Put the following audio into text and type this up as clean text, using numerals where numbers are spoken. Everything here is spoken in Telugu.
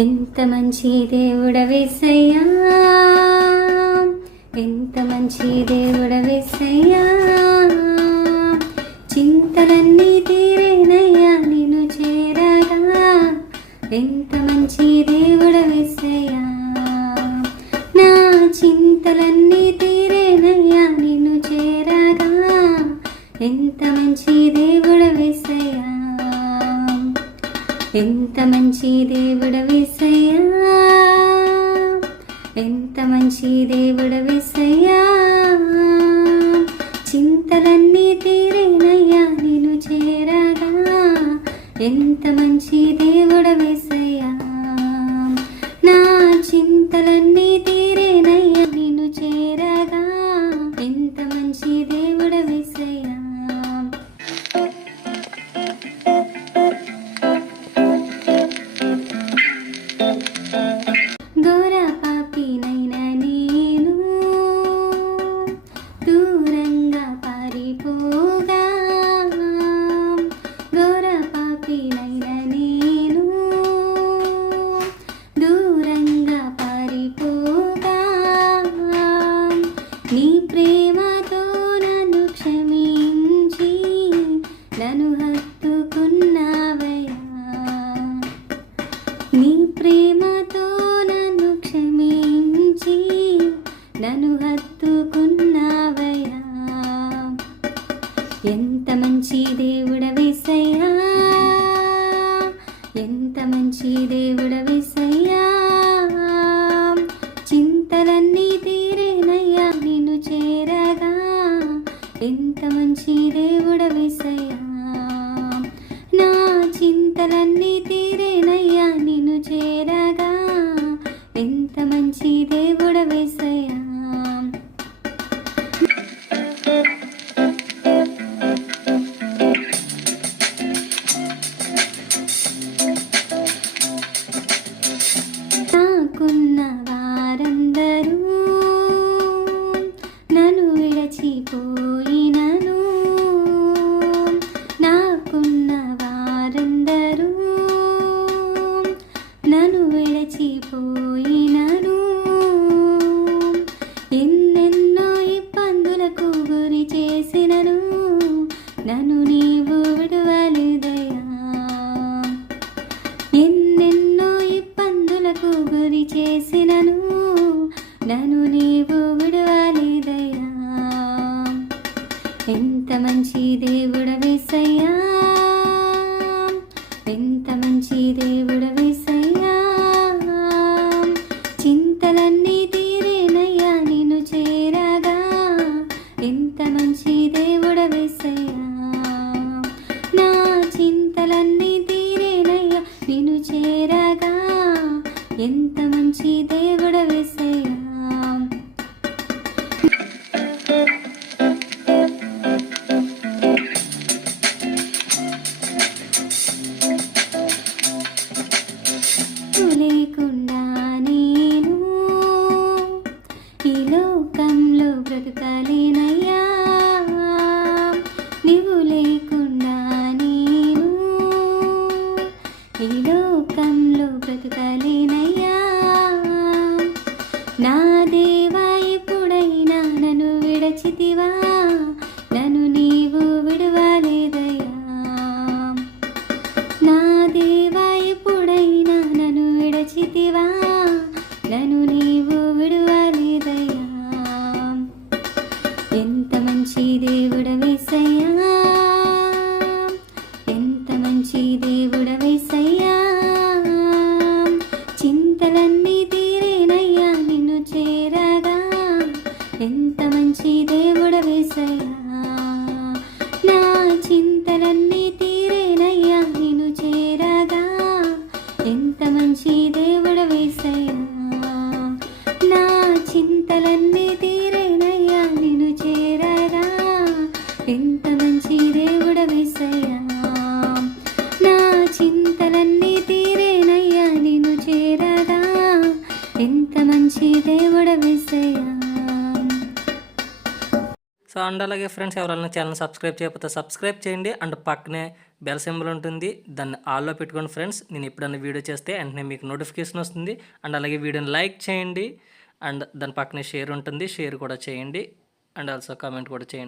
ఎంత మంచి దేవుడవేసయ్యా, ఎంత మంచి దేవుడవేసయ్యా, చింతలన్నీ తీరేనయ్యా నిన్ను చేరగా. ఎంత మంచి దేవుడవేసయ్యా, నా చింతలన్నీ తీరేనయ్యా నిన్ను చేరగా. ఎంత మంచి దేవుడవేసయ్యా, ఎంత మంచి దేవుడవేసయ్యా, ఎంత మంచి దేవుడవేసయ్యా, చింతలన్నీ తీరేనయ్యా నిన్ను చేరగా. ఎంత మంచి దేవుడవేసయ్యా, నా చింతలన్నీ తీరేనయ్యా నిన్ను చేరగా. ఎంత మంచి దేవుడవేసయ్యా. నీ ప్రేమతో నన్ను క్షమించి నన్ను హత్తుకున్నావయ్యా, నీ ప్రేమతో నన్ను క్షమించి నన్ను హత్తుకున్నావయ్యా. ఎంత మంచి దేవుడవేసయ్యా, ఎంత మంచి దేవుడవేసయ్యా, చింతలన్నీ తీరేనయ్యా నిన్ను చేరగా. ఎంత మంచి దేవుడవేసయ్యా, నా చింతలన్నీ తీరేనయ్యా నిన్ను చేరగా. ఎంత మంచి దేవుడవేసయ్యా. నాకున్న వారందరూ నన్ను విడచిపోయినను, నాకున్న వారందరూ నన్ను విడచిపోయినను, ఎన్నెన్నో ఇబ్బందులకు గురి చేసినను నన్ను నీవు విడువలేదయ్యా. ఎన్నెన్నో ఇబ్బందులకు గురి చేసినను నన్ను నీవు విడువలేదయ్యా. ఎంత మంచి దేవుడవేసయ్యా, ఎంత మంచి దేవుడవేసయ్యా, చింతలన్నీ తీరేనయ్యా నిన్ను చేరగా. ఎంత మంచి దేవుడవేసయ్యా, నా చింతలన్నీ తీరేనయ్యా నిన్ను చేరగా. ఎంత మంచి దేవుడవేసయ్యా. లేకుండా నేను ఈ లోకంలో బ్రతకలేనయ్యా, నీవు లేకుండా నేను ఈ లోకంలో బ్రతకలేనయ్యా. నా దేవా ఎప్పుడైనా నన్ను విడచితివా, నన్ను నీవు విడవలేదయ్యా. నా దేవా ఎప్పుడైనా నన్ను విడచితివా, నన్ను నీవు విడవలేదయ్యా. ఎంత మంచి దేవుడవేసయ్యా, ఎంత మంచి దేవుడవేసయ్యా, చింతలన్నీ తీరేనయ్యా నిన్ను చేరగా. ఎంత మంచి దేవుడవేసయ్యా, నా చింతలన్నీ తీరేనయ్యా నిన్ను చేరగా. ఎంత మంచి దేవుడవేసయ్యా, నా చింతలన్నీ తీరేనయ్యా నిన్ను చేరగా. ఎంత మంచి దేవుడవేసయ్యా, నా చింతలన్నీ తీరేనయ్యా నిన్ను చేరగా. ఎంత మంచి దేవుడవేసయ్యా. సో అండ్ అలాగే ఫ్రెండ్స్ ఎవరైనా ఛానల్ సబ్స్క్రైబ్ చేయకపోతే సబ్స్క్రైబ్ చేయండి. అండ్ పక్కనే బెల్ సింబల్ ఉంటుంది, దాన్ని ఆల్లో పెట్టుకోండి ఫ్రెండ్స్. నేను ఎప్పుడైనా వీడియో చేస్తే వెంటనే మీకు నోటిఫికేషన్ వస్తుంది. అండ్ అలాగే వీడియోని లైక్ చేయండి. అండ్ దాని పక్కనే షేర్ ఉంటుంది, షేర్ కూడా చేయండి. అండ్ ఆల్సో కామెంట్ కూడా చేయండి.